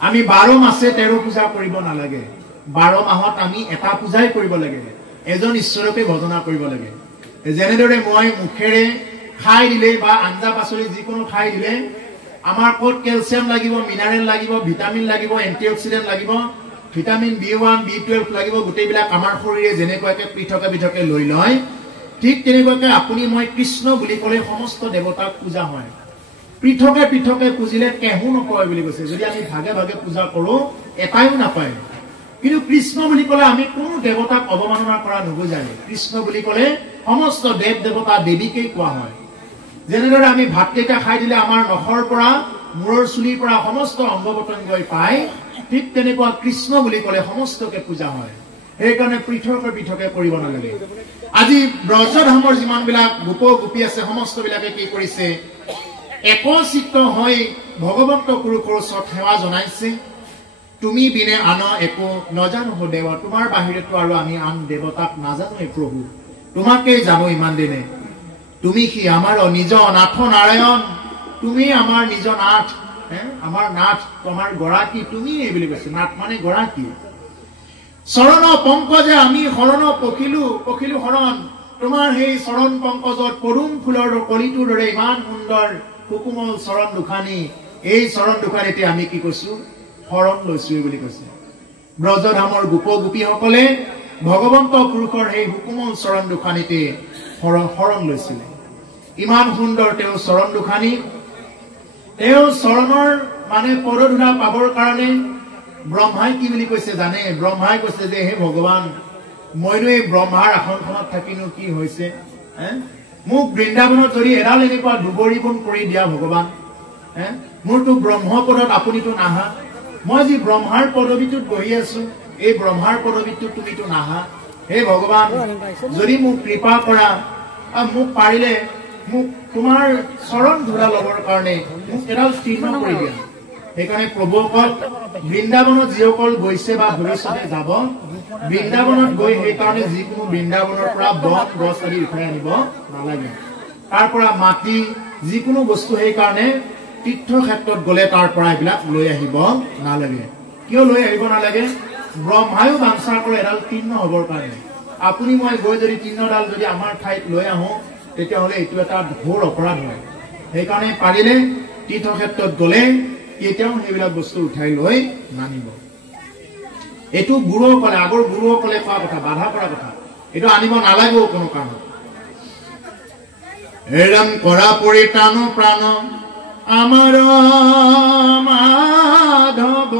আমি 12 মাসে 13 পূজা কৰিব নালাগে 12 মাহত আমি এটা পূজাই কৰিব লাগে এজন ঈশ্বৰকে ভজনা কৰিব লাগে যেনেদৰে মই মুখেৰে খাই দিলে বা আঞ্জা পাচলি যিকোনো খাই দিলে আমাৰ কোট ক্যালসিয়াম লাগিব মিনাৰেল লাগিব ভিটামিন লাগিব এন্টিঅক্সিডেন্ট লাগিব ভিটামিন B1 B12 লাগিব গোটেইবিলাক আমাৰ শৰীৰে যেনেকুৱাকে পৃথকে পৃথকে লৈ লয় ঠিক তেনেকুৱাকে আপুনি মই কৃষ্ণ বুলি ক'লে সমস্ত দেৱতাক পূজা হয় পৃথকে পৃথকে পূজিলে কেহু নকয় বুলি কৈছে যদি আমি ভাগে ভাগে পূজা কৰো এটাইও নাপায় কিন্তু কৃষ্ণ বুলি ক'লে আমি কোনো দেৱতাক অবমাননা কৰা নবুজায় কৃষ্ণ বুলি ক'লে সমস্ত দেৱ দেৱতা দেৱীকেই কোৱা হয় যেনেদৰে আমি ভাত কেইটা খাই দিলে আমাৰ নখৰ পৰা মূৰৰ চুলিৰ পৰা সমস্ত অংগ পতংগই পায় ঠিক তেনেকুৱা কৃষ্ণ বুলি ক'লে সমস্তকে পূজা হয় সেইকাৰণে পৃথকে পৃথকে কৰিব নালাগে আজি ব্ৰজধামৰ যিমানবিলাক গোপ গোপী আছে সমস্ত বিলাকে কি কৰিছে একচিত্ত হৈ ভগৱন্ত পুৰুষৰ ওচৰত সেৱা জনাইছে তুমি বিনে আন একো নজানো দেৱ তোমাৰ বাহিৰেতো আৰু আমি আন দেৱতাক নাজানোৱে প্ৰভু তোমাকে জানো ইমান দিনে তুমি কি আমাৰ নিজ নাথ নাৰায়ণ তুমি আমাৰ নিজ নাথ আমাৰ নাথ তোমাৰ গৰাকী তুমি এই বুলি কৈছে নাথ মানে গৰাকী চৰণ পংকজে আমি শৰণ পখিলো শৰণ তোমাৰ সেই চৰণ পংকজত পদুম ফুলৰ কলিটোৰ দৰে ইমান সুন্দৰ সুকুমল চৰণ দুখানি এই চৰণ দুখানিতে আমি কি কৈছো শৰণ লৈছো বুলি কৈছে ব্ৰজধামৰ গোপ গোপীসকলে ভগৱন্ত পুৰুষৰ সেই সুকুমল চৰণ দুখানিতে শৰণ লৈছিল ইমান সুন্দৰ তেওঁ চৰণ দুখানি তেওঁ চৰণৰ মানে পদধূলা পাবৰ কাৰণে ব্ৰহ্মাই কি বুলি কৈছে জানে ব্ৰহ্মাই কৈছে যে হে ভগৱান মইনো এই ব্ৰহ্মাৰ আসনখনত থাকিনো কি হৈছে মোক বৃন্দাবনত যদি এডাল এনেকুৱা দুবৰি বন কৰি দিয়া ভগৱান মোৰতো ব্ৰহ্মপদত আপুনিতো নাহা মই যি ব্ৰহ্মাৰ পদবীটোত বহি আছো এই ব্ৰহ্মাৰ পদবীটোত তুমিতো নাহা হে ভগৱান যদি মোক কৃপা কৰা মোক পাৰিলে মোক তোমাৰ চৰণ ধূলা লবৰ কাৰণে মোক এডাল চিহ্ন কৰি দিয়া সেইকাৰণে প্ৰভুসকল বৃন্দাবনত যিসকল গৈছে বা ভৱিষ্যতে যাব বৃন্দাবনত গৈ সেইকাৰণে যিকোনো বৃন্দাবনৰ পৰা বন গছ আদি উঠাই আনিব নালাগে তাৰ পৰা মাটি যিকোনো বস্তু সেইকাৰণে তীৰ্থক্ষেত্ৰত গ'লে তাৰ পৰা এইবিলাক লৈ আহিব নালাগে কিয় লৈ আহিব নালাগে ব্ৰহ্মায়ো বাঞ্ছা কৰে এডাল চিহ্ন হ'বৰ কাৰণে আপুনি মই গৈ যদি চিহ্নডাল যদি আমাৰ ঠাইত লৈ আহো তেতিয়াহ'লে এইটো এটা ঘোৰ অপৰাধ হয় সেইকাৰণে পাৰিলে তীৰ্থক্ষেত্ৰত গ'লে কেতিয়াও সেইবিলাক বস্তু উঠাই লৈ নানিব এইটো গুৰুসকলে আগৰ গুৰুসকলে কোৱা কথা বাধা কৰা কথা এইটো আনিব নালাগেও কোনো কাৰণত এৰাম কৰা পৰিত্ৰাণ প্ৰাণ আমাৰ মাধৱ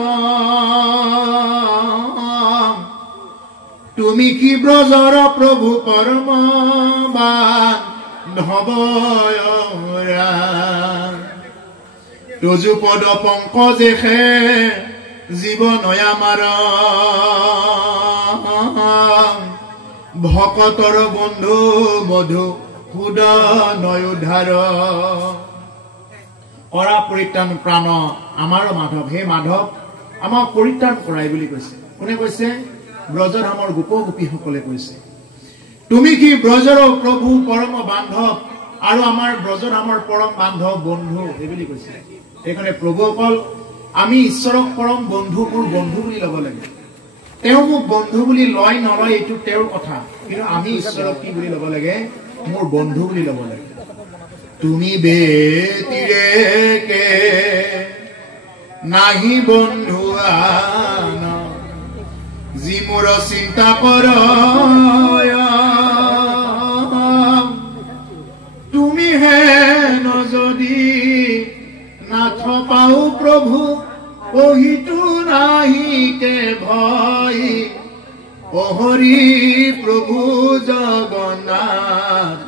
তুমি কি ব্ৰজৰ প্ৰভু পৰম বান্ধৱৰা তুজু পদ পংকজে জীৱনয় আমাৰ ভকতৰ বন্ধু মধু সুদনয় উদ্ধাৰ কৰা পৰিত্ৰাণ প্ৰাণ আমাৰ মাধৱ হে মাধৱ আমাক পৰিত্ৰাণ কৰাই বুলি কৈছে কোনে কৈছে ব্ৰজধামৰ গোপ গোপীসকলে কৈছে তুমি কি ব্ৰজৰ প্ৰভু পৰম বান্ধৱ আৰু আমাৰ ব্ৰজধামৰ পৰম বান্ধৱ বন্ধু এই বুলি কৈছে সেইকাৰণে প্ৰভুসকল আমি ঈশ্বৰক পৰম বন্ধু মোৰ বন্ধু বুলি ল'ব লাগে তেওঁ মোক বন্ধু বুলি লয় নলয় এইটো তেওঁৰ কথা কিন্তু আমি ঈশ্বৰক কি বুলি ল'ব লাগে মোৰ বন্ধু বুলি ল'ব লাগে তুমি বেতিৰেকে নাহি বন্ধু আন যি মোৰ চিন্তা কৰ তুমি হে নজদি নাথ পাও প্ৰভু কহিতো নাহিকে ভয় অহৰি প্ৰভু জগন্নাথ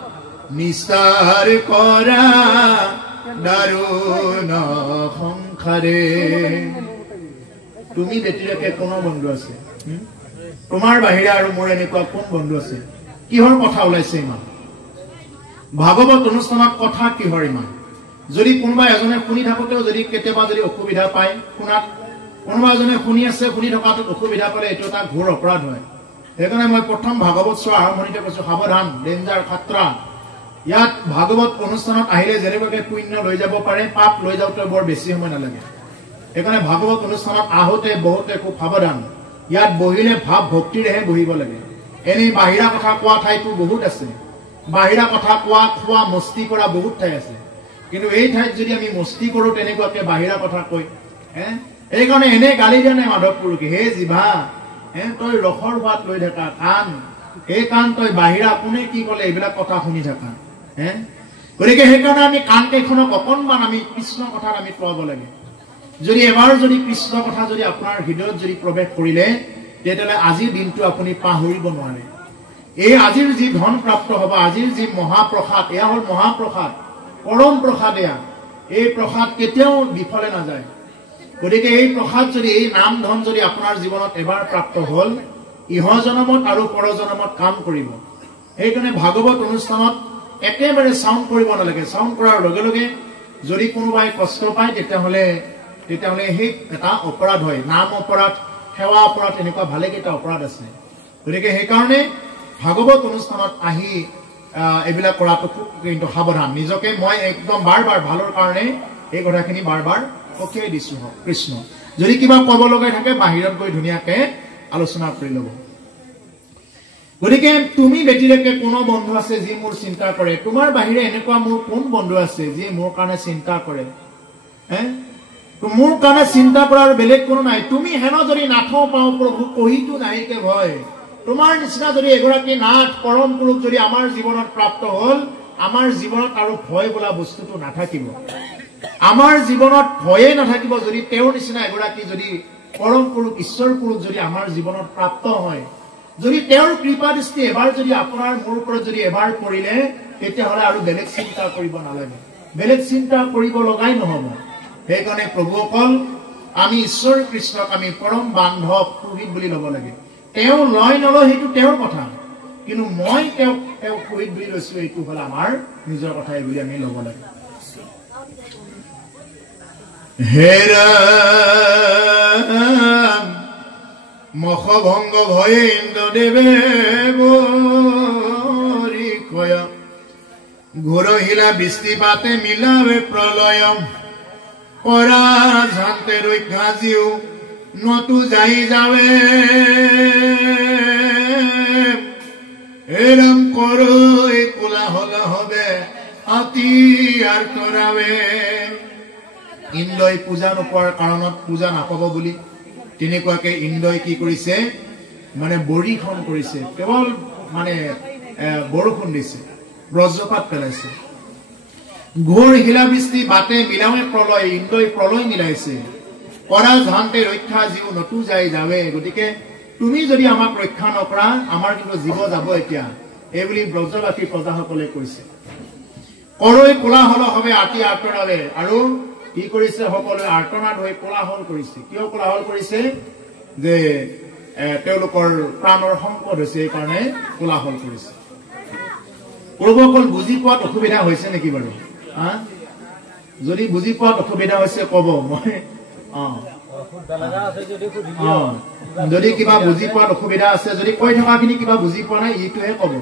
নিস্তাৰ কৰা দাৰুণ সংসাৰে তুমি বেতিৰেকে কোনো বন্ধু আছে তোমাৰ বাহিৰে আৰু মোৰ এনেকুৱা কোন বন্ধু আছে কিহৰ কথা ওলাইছে ইমান ভাগৱত অনুষ্ঠানত কথা কিহৰ ইমান যদি কোনোবা এজনে শুনি থাকোতেও যদি কেতিয়াবা যদি অসুবিধা পায় শুনাত কোনোবা এজনে শুনি আছে শুনি থকাটো অসুবিধা পালে এইটো এটা ঘোৰ অপৰাধ হয় সেইকাৰণে মই প্ৰথম ভাগৱত চোৱা আৰম্ভণিতে কৈছো সাৱধান ডেঞ্জাৰ খাতৰা ইয়াত ভাগৱত অনুষ্ঠানত আহিলে যেনেবাকে পুণ্য লৈ যাব পাৰে পাপ লৈ যাওঁতে বৰ বেছি সময় নালাগে সেইকাৰণে ভাগৱত অনুষ্ঠানত আহোঁতে বহুতে খুব সাৱধান ইয়াত বহিলে ভাৱ ভক্তিৰেহে বহিব লাগে এনেই বাহিৰা কথা কোৱা ঠাইতো বহুত আছে বাহিৰা কথা কোৱা খোৱা মস্তি কৰা বহুত ঠাই আছে কিন্তু এই ঠাইত যদি আমি মস্তি কৰোঁ তেনেকুৱাকে বাহিৰা কথা কৈ এইকাৰণে এনে গালি দিয়া নাই মাধৱ পুৰুষে হে জিভা তই ৰসৰ সোৱাদ লৈ থাকা কাণ এই কাণ তই বাহিৰা কোনে কি ক'লে এইবিলাক কথা শুনি থাকা গতিকে সেইকাৰণে আমি কাণ কেইখনক অকণমান আমি কৃষ্ণ কথাত আমি কোৱাব লাগে যদি এবাৰ যদি কৃষ্ণ কথা যদি আপোনাৰ হৃদয়ত যদি প্ৰৱেশ কৰিলে তেতিয়াহ'লে আজিৰ দিনটো আপুনি পাহৰিব নোৱাৰে এই আজিৰ যি ধন প্ৰাপ্ত হ'ব আজিৰ যি মহাপ্ৰসাদ এয়া হ'ল মহাপ্ৰসাদ পৰম প্ৰসাদ এয়া এই প্ৰসাদ কেতিয়াও বিফলে নাযায় গতিকে এই প্ৰসাদ যদি এই নাম ধন যদি আপোনাৰ জীৱনত এবাৰ প্ৰাপ্ত হ'ল ইহ জনমত আৰু পৰ জনমত কাম কৰিব সেইকাৰণে ভাগৱত অনুষ্ঠানত একেবাৰে চাউণ্ড কৰিব নালাগে চাউণ্ড কৰাৰ লগে লগে যদি কোনোবাই কষ্ট পায় তেতিয়াহ'লে সেই এটা অপৰাধ হয় নাম অপৰাধ সেৱা অপৰাধ এনেকুৱা ভালেকেইটা অপৰাধ আছে গতিকে সেইকাৰণে ভাগৱত অনুষ্ঠানত আহি এইবিলাক কৰাটো খুব কিন্তু সাৱধান নিজকে মই একদম বাৰ বাৰ ভালৰ কাৰণে এই কথাখিনি বাৰ বাৰ পঠিয়াই দিছো কৃষ্ণ যদি কিবা ক'ব লগা থাকে বাহিৰত গৈ ধুনীয়াকে আলোচনা কৰি ল'ব গতিকে তুমি ব্যতিৰেকে কোনো বন্ধু আছে যি মোৰ চিন্তা কৰে তোমাৰ বাহিৰে এনেকুৱা মোৰ কোন বন্ধু আছে যি মোৰ কাৰণে চিন্তা কৰে মোৰ কাৰণে চিন্তা কৰাৰ বেলেগ কোনো নাই তুমি হেন যদি নাথ পাওঁ প্ৰভু কহিতো নাহিকে ভয় তোমাৰ নিচিনা যদি এগৰাকী নাথ পৰম পুৰুষ যদি আমাৰ জীৱনত প্ৰাপ্ত হ'ল আমাৰ জীৱনত আৰু ভয় বোলা বস্তুটো নাথাকিব আমাৰ জীৱনত ভয়ে নাথাকিব যদি তেওঁৰ নিচিনা এগৰাকী যদি পৰম পুৰুষ ঈশ্বৰ পুৰুষ যদি আমাৰ জীৱনত প্ৰাপ্ত হয় যদি তেওঁৰ কৃপা দৃষ্টি এবাৰ যদি আপোনাৰ মোৰ ওপৰত যদি এবাৰ পৰিলে তেতিয়াহ'লে আৰু বেলেগ চিন্তা কৰিব নালাগে বেলেগ চিন্তা কৰিব লগাই নহ'ব সেইকাৰণে প্ৰভুসকল আমি ঈশ্বৰ কৃষ্ণক আমি পৰম বান্ধৱ পুৰোহিত বুলি ল'ব লাগে তেওঁ লয় নলয় সেইটো তেওঁৰ কথা কিন্তু মই তেওঁক পুৰোহিত বুলি লৈছো এইটো হ'ল আমাৰ নিজৰ কথাই বুলি আমি ল'ব লাগে হে ৰাম মখভংগ ভয়ে ইন্দ্ৰদেৱে বৰি কয় ঘোৰহিলা বৃষ্টিপাতে মিলাবে প্ৰলয় পৰা ঝান্তে ৰক্ষা জিও নতু যাই যাবে এৰম কৰো এই কোলাহল হবে অতি আৰ কৰাবে ইন্দ্ৰই পূজা নোপোৱাৰ কাৰণত পূজা নাপাব বুলি তেনেকুৱাকে ইন্দ্ৰই কি কৰিছে মানে বৰিখন কৰিছে কেৱল মানে বৰষুণ দিছে বজ্ৰপাত পেলাইছে ঘোৰ শিলাবৃষ্টি বাটে মিলামে প্ৰলয় ইন্দ্ৰই প্ৰলয় মিলাইছে পৰা ঝান্তে ৰক্ষা জীৱ নতু যাই যাবে গতিকে তুমি যদি আমাক ৰক্ষা নকৰা আমাৰ কিন্তু জীৱ যাব এতিয়া এই বুলি ব্ৰজবাসী প্ৰজাসকলে কৈছে কৰৈ কোলাহল হবে আতি আঁতৰালে আৰু কি কৰিছে সকলোৱে আৰ্তনাদ হৈ কোলাহল কৰিছে কিয় কোলাহল কৰিছে যে তেওঁলোকৰ প্ৰাণৰ সংকট হৈছে এই কাৰণে কোলাহল কৰিছে প্ৰভুসকল বুজি পোৱাত অসুবিধা হৈছে নেকি বাৰু যদি বুজি পোৱাত অসুবিধা হৈছে ক'ব মই যদি কিবা বুজি পোৱাত অসুবিধা আছে যদি কৈ থকাখিনি কিবা বুজি পোৱা নাই এইটোহে ক'ব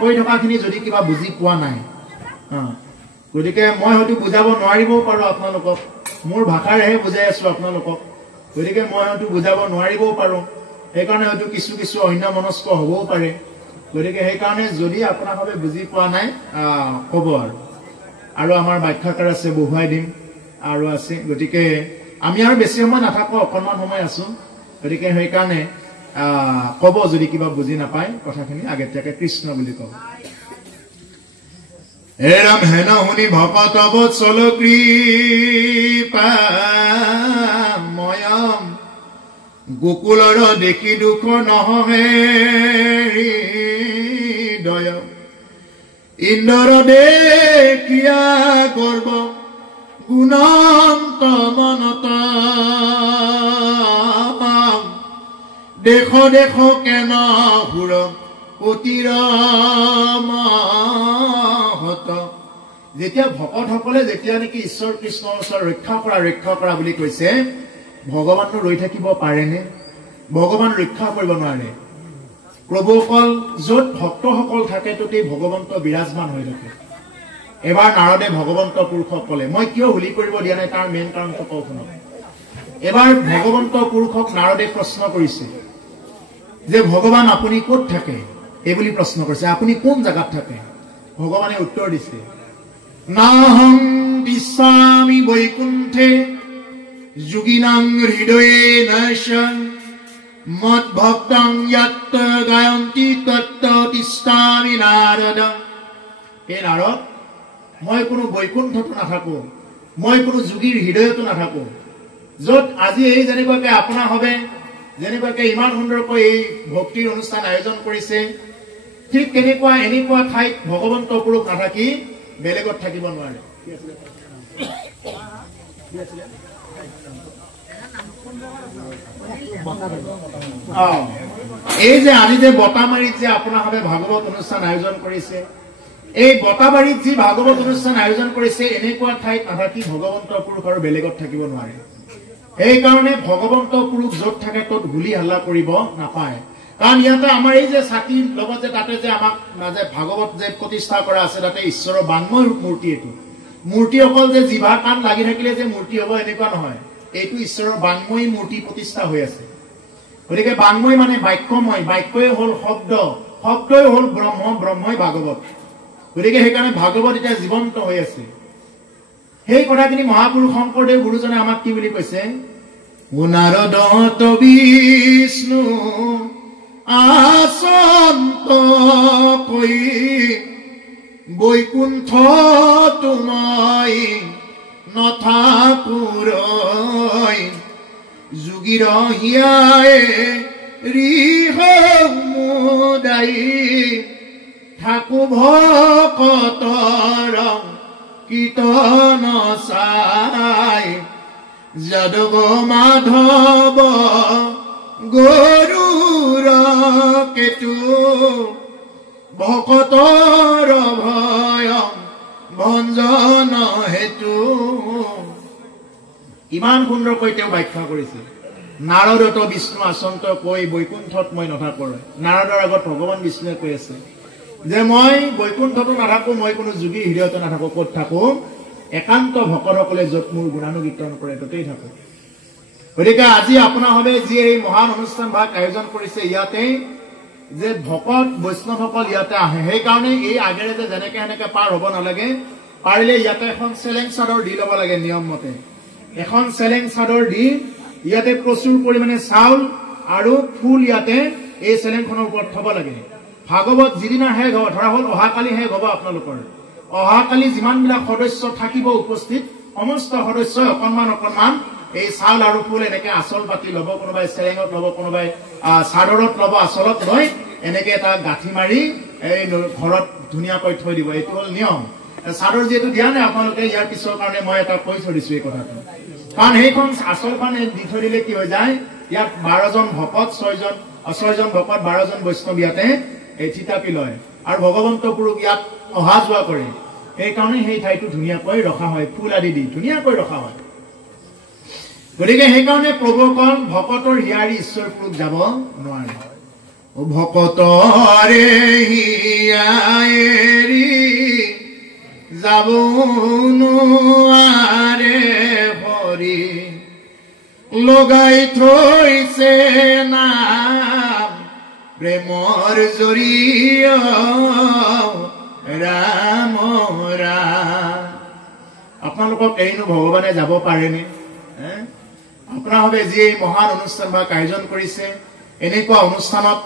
কৈ থকাখিনি যদি কিবা বুজি পোৱা নাই গতিকে মই হয়তো বুজাব নোৱাৰিবও পাৰোঁ আপোনালোকক মোৰ ভাষাৰেহে বুজাই আছো আপোনালোকক গতিকে মই হয়তো বুজাব নোৱাৰিবও পাৰোঁ সেইকাৰণে হয়তো কিছু কিছু অন্য মনস্ক হ'বও পাৰে গতিকে সেইকাৰণে যদি আপোনালোকে বুজি পোৱা নাই ক'ব আৰু আমাৰ ব্যাখ্যাকাৰ আছে বহুৱাই দিম আৰু আছে গতিকে আমি আৰু বেছি সময় নাথাকো অকণমান সময় আছো গতিকে সেইকাৰণে ক'ব যদি কিবা বুজি নাপায় কথাখিনি আগতীয়াকে কৃষ্ণ বুলি ক'ব এৰাম হেন শুনি ভকত বৎসল কৃপা ময়ম গোকুলৰ দেখি দুখ নহহে হৃদয় ইন্দ্ৰ দেখিয়া গৰ্ব গুণন্ত মনত দেখ দেখ কেন সুৰ অতিৰ মহত যেতিয়া ভকতসকলে যেতিয়া নেকি ঈশ্বৰ কৃষ্ণৰ ওচৰত ৰক্ষা কৰা বুলি কৈছে ভগৱানটো ৰৈ থাকিব পাৰেনে ভগৱান ৰক্ষা কৰিব নোৱাৰে প্ৰভুসকল য'ত ভক্তসকল থাকে ততেই ভগৱন্ত বিৰাজমান হৈ থাকে এবাৰ নাৰদে ভগৱন্ত পুৰুষক ক'লে মই কিয় হুলি কৰিব দিয়া নাই তাৰ মেইন কাৰণটো কওঁ শুনক এবাৰ ভগৱন্ত পুৰুষক নাৰদে প্ৰশ্ন কৰিছে যে ভগৱান আপুনি ক'ত থাকে এই বুলি প্ৰশ্ন কৰিছে আপুনি কোন জাগাত থাকে ভগৱানে উত্তৰ দিছে নাহং দিশামি বৈকুণ্ঠে যোগিনাং হৃদয়ে নশ মদ ভক্তং যত্ত গায়ন্তি তত্ত তিষ্ঠামি নারদ এই নারদ মই কোনো বৈকুণ্ঠতো নাথাকো মই কোনো যোগীৰ হৃদয়তো নাথাকো যত আজি এই যেনেকৈ আপোনা হবে যেনেকৈ ইমান সুন্দৰকৈ এই ভক্তিৰ অনুষ্ঠান আয়োজন কৰিছে ঠিক কেনেকুৱা এনেকুৱা ঠাইত ভগৱন্ত পুৰুষ নাথাকি বেলেগত থাকিব নোৱাৰে এই যে আজি যে বটামাৰীত যে আপোনাভাৱে ভাগৱত অনুষ্ঠান আয়োজন কৰিছে এই বটাবাৰীত যি ভাগৱত অনুষ্ঠান আয়োজন কৰিছে এনেকুৱা ঠাইত নাথাকি ভগৱন্ত পুৰুষ আৰু বেলেগত থাকিব নোৱাৰে এই কাৰণে ভগৱন্ত পুৰুষ য'ত থাকে তত হুলি হাল্লা কৰিব নাপায় কাৰণ ইয়াতে আমাৰ এই যে চাকিৰ লগত যে তাতে যে আমাক মাজে ভাগৱত যে প্ৰতিষ্ঠা কৰা আছে তাতে ঈশ্বৰৰ বাংময় মূৰ্তি এইটো মূৰ্তি অকল যে জিভা কাণ লাগি থাকিলে যে মূৰ্তি হ'ব এনেকুৱা নহয় এইটো ঈশ্বৰৰ বাংময় মূৰ্তি প্ৰতিষ্ঠা হৈ আছে গতিকে বাংময় মানে বাক্যময় বাক্যই হ'ল শব্দ শব্দই হ'ল ব্ৰহ্ম ব্ৰহ্মই ভাগৱত গতিকে সেইকাৰণে ভাগৱত এতিয়া জীৱন্ত হৈ আছে সেই কথাখিনি মহাপুৰুষ শংকৰদেৱ গুৰুজনে আমাক কি বুলি কৈছে নাৰদ বিষ্ণু আসন্ত কৈ বৈকুণ্ঠ তোমাই নথাকুৰৈ যোগীৰ হিয়াই ৰিহমুদাই ঠাকু ভকতৰ কীৰ্তন চাই যাদৱ মাধৱ গৰুৰ কেতু ভকতৰ ভয় ভঞ্জন হেতু ইমান সুন্দৰকৈ তেওঁ ব্যাখ্যা কৰিছে নাৰদত বিষ্ণু আসন্ত কৈ বৈকুণ্ঠত মই নাথাকোঁ নাৰদৰ আগত ভগৱান বিষ্ণুৱে কৈ আছে যে মই বৈকুণ্ঠতো নাথাকো মই কোনো যোগী হৃদয়তো নাথাকো ক'ত থাকো একান্ত ভকতসকলে য'ত মোৰ গুণানুকীৰ্তন কৰে ততেই থাকো গতিকে আজি আপোনাভাৱে যি এই মহান অনুষ্ঠান ভাগ আয়োজন কৰিছে ইয়াতে যে ভকত বৈষ্ণৱসকল ইয়াতে আহে সেইকাৰণে এই আগেৰে যে যেনেকে সেনেকে পাৰ হ'ব নালাগে পাৰিলে ইয়াতে এখন চেলেং চাদৰ দি ল'ব লাগে নিয়ম মতে এখন চেলেং চাদৰ দি ইয়াতে প্ৰচুৰ পৰিমাণে চাউল আৰু ফুল ইয়াতে এই চেলেংখনৰ ওপৰত থব লাগে ভাগৱত যিদিনা শেষ হ'ব ধৰা হ'ল অহাকালি শেষ হ'ব আপোনালোকৰ অহাকালি যিমানবিলাক সদস্য থাকিব উপস্থিত সমস্ত সদস্যই অকণমান অকণমান এই চাউল আৰু ফুল এনেকে আচল পাতি ল'ব কোনোবাই চেলেঙত ল'ব কোনোবাই চাদৰত ল'ব আচলত লৈ এনেকে এটা গাঁঠি মাৰি এই ঘৰত ধুনীয়াকৈ থৈ দিব এইটো হ'ল নিয়ম চাদৰ যিহেতু দিয়া নাই আপোনালোকে ইয়াৰ পিছৰ কাৰণে মই এটা কৈ থৈ দিছো এই কথাটো কাৰণ সেইখন আচলখন দি থৈ দিলে কি হৈ যায় ইয়াত 12জন ভকত 6জন ভকত 12জন বৈষ্ণৱ ইয়াতে এই থিতাপি লয় আৰু ভগৱন্ত পুৰুষ ইয়াত অহা যোৱা কৰে সেইকাৰণে সেই ঠাইটো ধুনীয়াকৈ ৰখা হয় ফুল আদি দি ধুনীয়াকৈ ৰখা হয় গতিকে সেইকাৰণে প্ৰভুকল ভকতৰ হিয়াৰি ঈশ্বৰ পুৰুষ যাব নোৱাৰে ভকতৰে হিয়াৰি যাব নোৱাৰে হৰি লগাই থৈছে নাম প্ৰেমৰ জৰিয় ৰাম ৰাম আপোনালোকক এৰিনো ভগৱানে যাব পাৰেনে আপোনাভাৱে যি এই মহান অনুষ্ঠান ভাগ আয়োজন কৰিছে এনেকুৱা অনুষ্ঠানত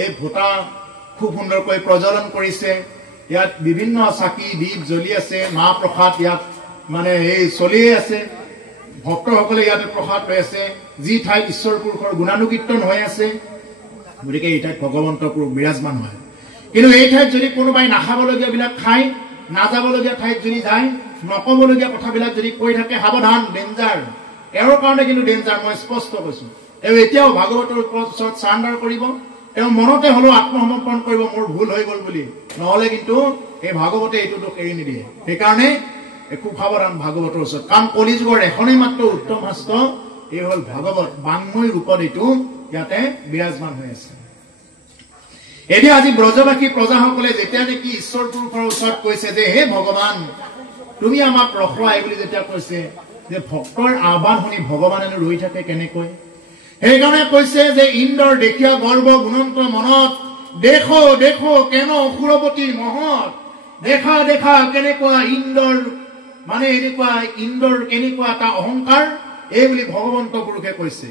এই ভোটা খুব সুন্দৰকৈ প্ৰজ্বলন কৰিছে ইয়াত বিভিন্ন চাকি দীপ জ্বলি আছে মাহ প্ৰসাদ ইয়াত মানে এই চলিয়ে আছে ভক্তসকলে ইয়াতে প্ৰসাদ লৈ আছে যি ঠাইত ঈশ্বৰ পুৰুষৰ গুণানুকীৰ্তন হৈ আছে গতিকে এই ঠাইত ভগৱন্ত পুৰুষ বিৰাজমান হয় কিন্তু এই ঠাইত যদি কোনোবাই নাখাবলগীয়াবিলাক খাই নাযাবলগীয়া ঠাইত যদি যায় নকবলগীয়া কথাবিলাক যদি কৈ থাকে সাৱধান ডেঞ্জাৰ এওঁৰ কাৰণে কিন্তু ডেঞ্জাৰ মই স্পষ্ট কৈছো এওঁ এতিয়াও ভাগৱতৰ ওচৰত চাৰেণ্ডাৰ কৰিব এওঁ মনতে হ'লেও আত্মসমৰ্পণ কৰিব মোৰ ভুল হৈ গ'ল বুলি নহ'লে কিন্তু এই ভাগৱতে এইটো দোষ এৰি নিদিয়ে সেইকাৰণে খুব সাৱধান ভাগৱতৰ ওচৰত কাৰণ কলিযুগৰ এখনেই মাত্ৰ উত্তম শাস্ত্ৰ এই হ'ল ভাগৱত বাংময় ৰূপত এইটো ইয়াতে বিৰাজমান হৈ আছে এতিয়া আজি ব্ৰজবাসী প্ৰজাসকলে যেতিয়া নেকি ঈশ্বৰ পুৰুষৰ ওচৰত কৈছে যে হে ভগৱান তুমি আমাক ৰখোৱা এই বুলি যেতিয়া কৈছে যে ভক্তৰ আহ্বান শুনি ভগৱানে ৰৈ থাকে কেনেকৈ সেইকাৰণে কৈছে যে ইন্দ্ৰৰ দেখিয়া গৰ্ব গুণন্ত মনত দেখো দেখো কেন সুৰপতি মহত দেখা দেখা কেনেকুৱা ইন্দ্ৰৰ মানে এনেকুৱা ইন্দ্ৰৰ কেনেকুৱা এটা অহংকাৰ এই বুলি ভগৱন্ত পুৰুষে কৈছে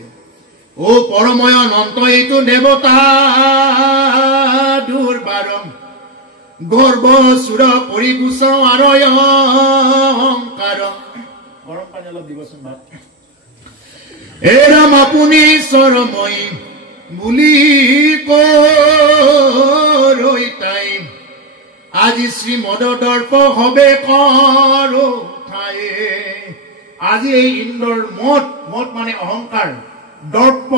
ও পৰময় অনন্ত এইটো দেৱতা দুৰ্বাৰম গৰ্ব সুৰ কৰি গুচ আৰয় অহংকাৰ গৰম পানী অলপ দিবচোন ভাত এৰাম আপুনি চৰময় বুলি কৈ তাই আজি শ্ৰীমদ দৰ্প হবে কৰো ঠাই আজি এই ইন্দ্ৰৰ মত মানে অহংকাৰ দৰ্প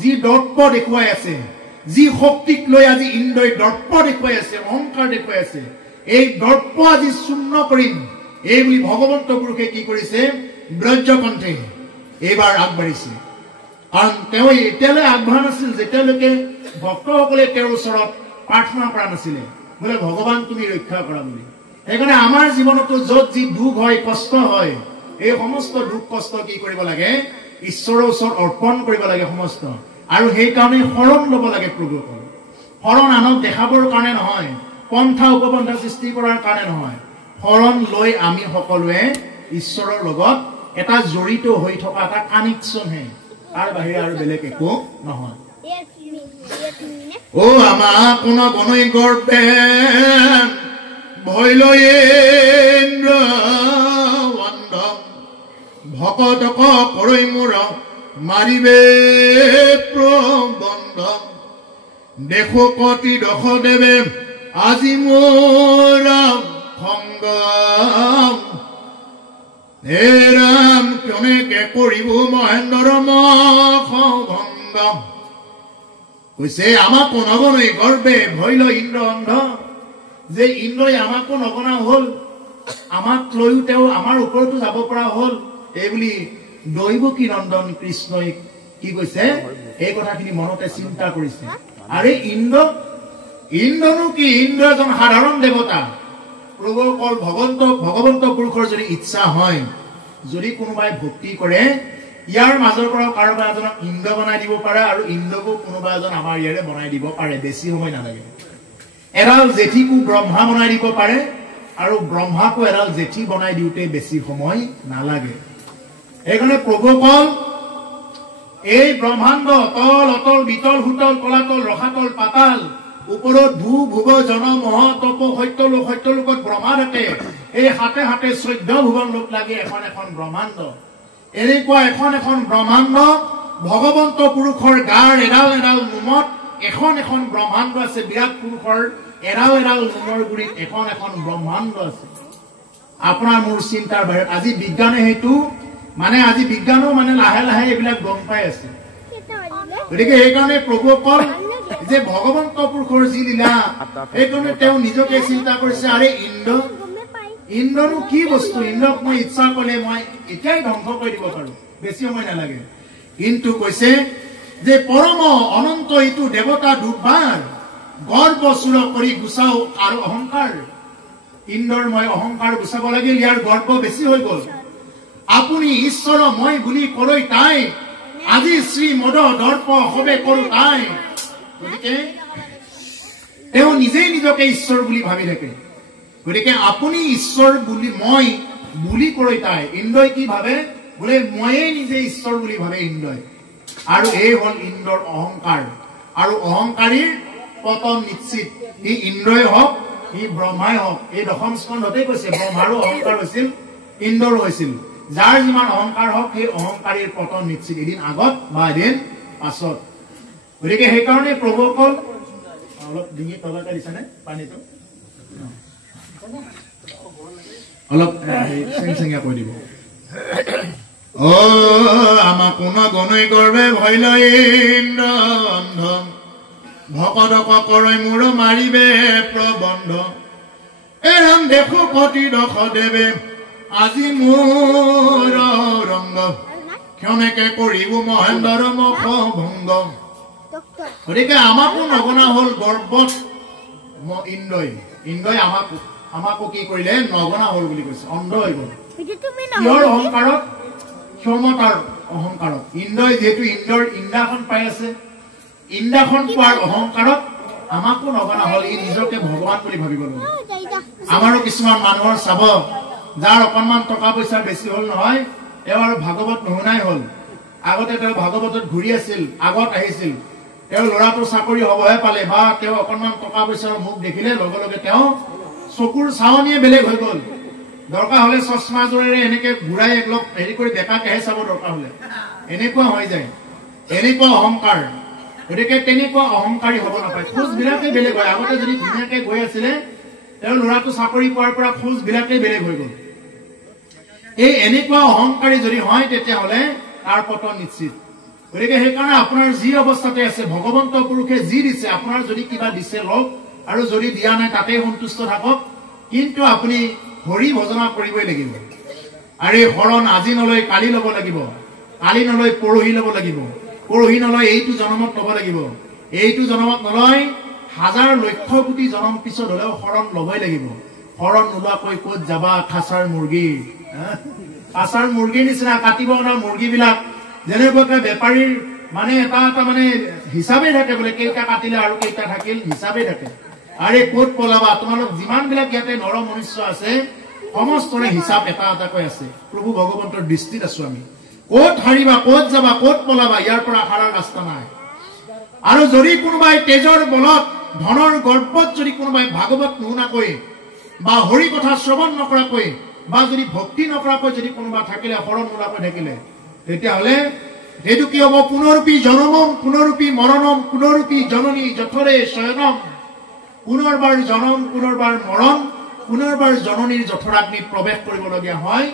যি দৰ্প দেখুৱাই আছে যি শক্তিক লৈ আজি ইন্দ্ৰই দৰ্প দেখুৱাই আছে অহংকাৰ দেখুৱাই আছে এই দৰ্প আজি শূন্য কৰিম এই বুলি ভগৱন্ত পুৰুষে কি কৰিছে ব্ৰজকণ্ঠে এইবাৰ আগবাঢ়িছে কাৰণ তেওঁ এতিয়ালৈ আগবঢ়া নাছিল যেতিয়ালৈকে ভক্তসকলে তেওঁৰ ওচৰত প্ৰাৰ্থনা কৰা নাছিলে বোলে ভগৱান তুমি ৰক্ষা কৰা বুলি সেইকাৰণে আমাৰ জীৱনতো য'ত যি দুখ হয় কষ্ট হয় এই সমস্ত দুখ কষ্ট কি কৰিব লাগে ঈশ্বৰৰ ওচৰত অৰ্পণ কৰিব লাগে সমস্ত আৰু সেইকাৰণে শৰণ ল'ব লাগে প্ৰভুসকল শৰণ আনক দেখাবৰ কাৰণে নহয় পন্থা উপপন্থা সৃষ্টি কৰাৰ কাৰণে নহয় শৰণ লৈ আমি সকলোৱে ঈশ্বৰৰ লগত এটা জড়িত হৈ থকা এটা কানেকশ্যন হে তাৰ বাহিৰে আৰু বেলেগ একো নহয় ও আমাৰ কোন গণই গৰ্বে ভয় লৈ ভকতক কৰৈ মোৰ মাৰিবে প্ৰবন্ধ দেখো কতি দশ দেৱে আজি মোৰ সংগ হে ৰাম কেনেকে কৰিব মহেন্দ্ৰ ভংগ কৈছে আমাকো নগনৈ গৰ্বে ভয় লৈ ইন্দ্ৰ অন্ধ যে ইন্দ্ৰই আমাকো নগনা হল আমাক লৈও তেওঁ আমাৰ ওপৰতো যাব পৰা হল এই বুলি দৈৱকী নন্দন কৃষ্ণই কি কৈছে এই কথাখিনি মনতে চিন্তা কৰিছে আৰে ইন্দ্ৰনো কি ইন্দ্ৰ এজন সাধাৰণ দেৱতা প্ৰভুসকল ভগৱন্ত পুৰুষৰ যদি ইচ্ছা হয় যদি কোনোবাই ভক্তি কৰে ইয়াৰ মাজৰ পৰা কাৰোবা এজনক ইন্দ্ৰ বনাই দিব পাৰে আৰু ইন্দ্ৰকো কোনোবা এজন আমাৰ ইয়াৰে বনাই দিব পাৰে বেছি সময় নালাগে এডাল জেঠিকো ব্ৰহ্মা বনাই দিব পাৰে আৰু ব্ৰহ্মাকো এডাল জেঠি বনাই দিওঁতে বেছি সময় নালাগে এইকাৰণে প্ৰভুসকল এই ব্ৰহ্মাণ্ড তল অতল বিতল হুতল কলাতল ৰসাতল পাতাল ওপৰত ভূ ভুৱ জন মহ তপ সত্যলোকত ব্ৰহ্মা থাকে এই হাতে হাতে 14 ভুৱন লোক লাগে এখন এখন ব্ৰহ্মাণ্ড এনেকুৱা এখন এখন ব্ৰহ্মাণ্ড ভগৱন্ত পুৰুষৰ গাৰ এডাল এডাল নোমত এখন এখন ব্ৰহ্মাণ্ড আছে বিৰাট পুৰুষৰ এডাল এডাল নোমৰ গুৰিত এখন এখন ব্ৰহ্মাণ্ড আছে আপোনাৰ মোৰ চিন্তাৰ বাহিৰত আজি বিজ্ঞানে হেতু মানে আজি বিজ্ঞানো মানে লাহে লাহে এইবিলাক গম পাই আছে গতিকে এইকাৰণে প্ৰভুসকল যে ভগৱন্ত পুৰুষৰ যি লীলা এইকাৰণে তেওঁ নিজকে চিন্তা কৰিছে আৰে ইন্দ্ৰনো কি বস্তু ইন্দ্ৰক মই ইচ্ছা কৰিলে মই এতিয়াই ধ্বংস কৰি দিব পাৰো বেছি সময় নালাগে কিন্তু কৈছে যে পৰম অনন্ত এইটো দেৱতা দুৰ্বাৰ গৰ্ব চুৰ কৰি গুচাও আৰু অহংকাৰ ইন্দ্ৰৰ মই অহংকাৰ গুচাব লাগিল ইয়াৰ গৰ্ব বেছি হৈ গ'ল আপুনি ঈশ্বৰ মই বুলি কলৈ তাই আজি শ্ৰীমদ দৰ্প হবে কৰো তাই গতিকে তেওঁ নিজেই নিজকে ঈশ্বৰ বুলি ভাবি থাকে গতিকে আপুনি ঈশ্বৰ বুলি মই বুলি কলৈ তাই ইন্দ্ৰই কি ভাবে বোলে ময়ে নিজে ঈশ্বৰ বুলি ভাবে ইন্দ্ৰই আৰু এই হল ইন্দ্ৰৰ অহংকাৰ আৰু অহংকাৰীৰ পতন নিশ্চিত ই ইন্দ্ৰই হওক ই ব্ৰহ্মাই হওক এই দশম স্কন্ধতে কৈছে ব্ৰহ্মাৰো অহংকাৰ হৈছিল ইন্দ্ৰৰো হৈছিল যাৰ যিমান অহংকাৰ হওক সেই অহংকাৰীৰ পতন নিশ্চিত এদিন আগত বা এদিন পাছত গতিকে সেইকাৰণে প্ৰভুসকল অলপ ডিঙি তলতে দিছেনে পানীটো অলপ চেংচেঙীয়া কৈ দিব ও আমাৰ কোন গণৈ গৰ্বে ভয় লৈ ইন্দ্ৰ অন্ধ ভকতক কৰৈ মোৰ মাৰিবে প্ৰবন্ধ এৰাম দেখো কতি দশ দেৱে আজি মোৰ ৰংগ ক্ষণেকে কৰিব মহেন্দ্ৰ মুখ ভংগ গতিকে আমাকো নগনা হল গৰ্বত ইন্দ্ৰই আমাকো কি কৰিলে নগনা হল বুলি কৈছে অন্ধ হৈ গল কিহৰ অহংকাৰত ক্ষমতাৰ অহংকাৰত ইন্দ্ৰই যেহেতু ইন্দ্ৰৰ ইন্দ্ৰাখন পাই আছে ইন্দ্ৰাখন পোৱাৰ অহংকাৰত আমাকো নগনা হল ই নিজকে ভগৱান বুলি ভাবিব লাগে আমাৰো কিছুমান মানুহৰ চাব যাৰ অকণমান টকা পইচা বেছি হল নহয় এবাৰ ভাগৱত নুশুনাই হল আগতে তেওঁ ভাগৱতত ঘূৰি আছিল আগত আহিছিল তেওঁ লৰাটো চাকৰি হবহে পালে বা তেওঁ অকণমান টকা পইচাৰ মুখ দেখিলে লগে লগে তেওঁ চকুৰ চাৱনিয়ে বেলেগ হৈ গল দৰকাৰ হলে চশমা জোৰেৰে এনেকে ঘূৰাই একলগ হেৰি কৰি দেখাকেহে চাব দৰকাৰ হলে এনেকুৱা হৈ যায় এনেকুৱা অহংকাৰ গতিকে তেনেকুৱা অহংকাৰী হব নাপায় খোজ বিলাকে বেলেগ হয় আগতে যদি ধুনীয়াকে গৈ আছিলে তেওঁ লৰাটো চাকৰি পোৱাৰ পৰা খোজ বিলাকে বেলেগ হৈ গল এই এনেকুৱা অহংকাৰী যদি হয় তেতিয়াহ'লে তাৰ পতন নিশ্চিত গতিকে সেইকাৰণে আপোনাৰ যি অৱস্থাতে আছে ভগৱন্ত পুৰুষে যি দিছে আপোনাৰ যদি কিবা দিছে লওক আৰু যদি দিয়া নাই তাতে সন্তুষ্ট থাকক কিন্তু আপুনি হৰি ভজনা কৰিবই লাগিব আৰু এই শৰণ আজি নলৈ কালি ল'ব লাগিব কালি নলৈ পৰহি ল'ব লাগিব পৰহি নলৈ এইটো জনমত ল'ব লাগিব এইটো জনমত নলয় হাজাৰ লক্ষ কোটি জনম পিছত হলেও শৰণ ল'বই লাগিব শৰণ নোলোৱাকৈ ক'ত যাবা খাচাৰ মুৰ্গী খাচাৰ মুৰ্গীৰ নিচিনা কাটিব অনা মুৰ্গীবিলাক যেনেকুৱাকৈ বেপাৰীৰ মানে এটা এটা মানে হিচাপে থাকে বোলে কেইটা কাটিলে আৰু কেইটা থাকিল হিচাপে থাকে আৰে ক'ত পলাবা তোমালোক যিমান বিলাক ইয়াতে নৰ মনুষ্য আছে সমস্তৰে হিচাপ এটা এটাকৈ আছে প্ৰভু ভগৱন্তৰ দৃষ্টিত আছো আমি ক'ত হাৰিবা ক'ত যাবা ক'ত পলাবা ইয়াৰ পৰা হাৰাৰ ৰাস্তা নাই আৰু যদি কোনোবাই তেজৰ বলত ধনৰ গৰ্বত যদি কোনোবাই ভাগৱত নুশুনাকৈ বা হৰি কথা শ্ৰৱণ নকৰাকৈ বা যদি ভক্তি নকৰাকৈ যদি কোনোবা থাকিলে শৰণ নোলোৱাকৈ থাকিলে তেতিয়াহ'লে সেইটো কি হ'ব পুনৰূপী জনমম পুনৰূপী মৰণম পুনৰূপী জননী যথৰে শয়নম পুনৰবাৰ জনম পুনৰবাৰ মৰণ পুনৰবাৰ জননীৰ জঠৰাগ্নিত প্ৰৱেশ কৰিবলগীয়া হয়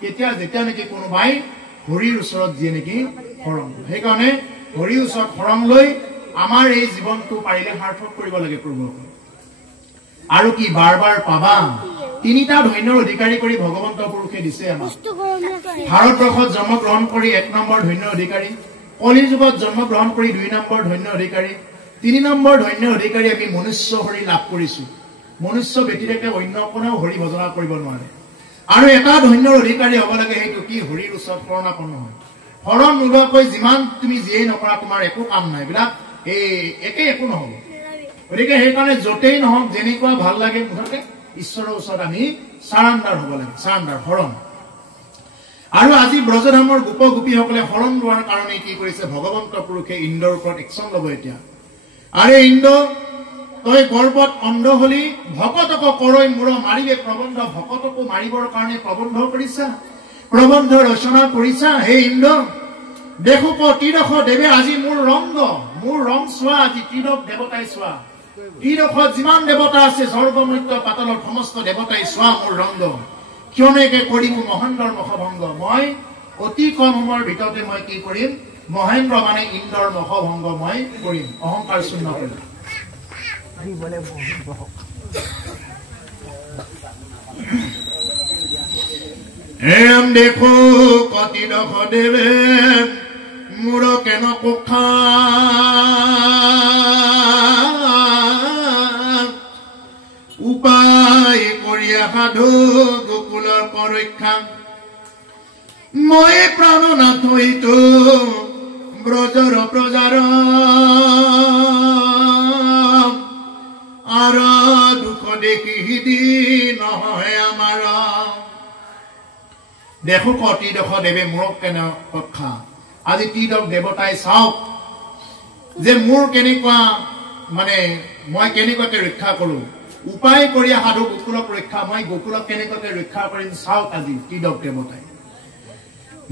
তেতিয়া যেতিয়া নেকি কোনোবাই হৰিৰ ওচৰত যিয়ে নেকি শৰণ সেইকাৰণে হৰিৰ ওচৰত শৰণ লৈ আমাৰ এই জীৱনটো পাৰিলে সাৰ্থক কৰিব লাগে প্ৰভু আৰু কি বাৰ বাৰ পাবা তিনিটা ধন্যৰ অধিকাৰী কৰি ভগৱন্ত পুৰুষে দিছে আমাক ভাৰতবৰ্ষত জন্মগ্ৰহণ কৰি 1 নম্বৰ ধন্যৰ অধিকাৰী কলি যুগত জন্মগ্ৰহণ কৰি 2 নম্বৰ ধন্যৰ অধিকাৰী 3 নম্বৰ ধন্যৰ অধিকাৰী আমি মনুষ্য হৰি লাভ কৰিছো মনুষ্য ব্যতিৰেকে অন্য কোনেও হৰি ভজনা কৰিব নোৱাৰে আৰু এটা ধন্যৰ অধিকাৰী হ'ব লাগে সেইটো কি হৰিৰ ওচৰত শৰণাপন্ন হয় শৰণ নোলোৱাকৈ যিমান তুমি যিয়েই নকৰা তোমাৰ একো কাম নাই বিলাক একো নহ'ব গতিকে সেইকাৰণে য'তেই নহওক যেনেকুৱা ভাল লাগে মুঠতে ঈশ্বৰৰ ওচৰত আমি সাৰান্ডাৰ হ'ব লাগে সাৰান্ডাৰ শৰণ আৰু আজি ব্ৰজধামৰ গোপ গোপীসকলে শৰণ লোৱাৰ কাৰণে কি কৰিছে ভগৱন্ত পুৰুষে ইন্দ্ৰৰ ওপৰত একচন ল'ব এতিয়া আৰে ইন্দ্ৰ তই গৰ্বত অন্ধ হলি ভকতক কৰৈ মূৰ মাৰিবে প্ৰবন্ধ ভকতকো মাৰিবৰ কাৰণে প্ৰবন্ধ কৰিছা প্ৰবন্ধ ৰচনা কৰিছা হে ইন্দ্ৰ দেখো তীৰশ দেৱে আজি মোৰ ৰং চোৱা আজি তীৰক দেৱতাই চোৱা তীৰশত যিমান দেৱতা আছে স্বৰ্গ মৃত্য পাতালৰ সমস্ত দেৱতাই চোৱা মোৰ ৰংগ কিয়নেকে কৰিম মহেন্দ্ৰৰ মখভংগ মই অতি কম সময়ৰ ভিতৰতে মই কি কৰিম মহেন্দ্ৰ মানে ইন্দ্ৰৰ মখভংগ মই কৰিম অহংকাৰ শূন্য কৰিম এম দেখো কতিডখ দেৱে মোৰ কেন কোখা উপায় কৰিয়া সাধু গোকুলৰ পৰীক্ষা মই প্ৰাণনাথ হৈতো ব্ৰজৰ প্ৰজাৰ আৰু দুখ দেখি নহয় আমাৰ দেখো তীৰশ দেৱে মূৰক কেনে কক্ষা আজি তীৰক দেৱতাই চাওক যে মোৰ কেনেকুৱা মানে মই কেনেকুৱাকে ৰক্ষা কৰো উপায় কৰি সাধু গোকুলক ৰক্ষা মই গোকুলক কেনেকুৱাকে ৰক্ষা কৰিম চাওক আজি তীৰক দেৱতাই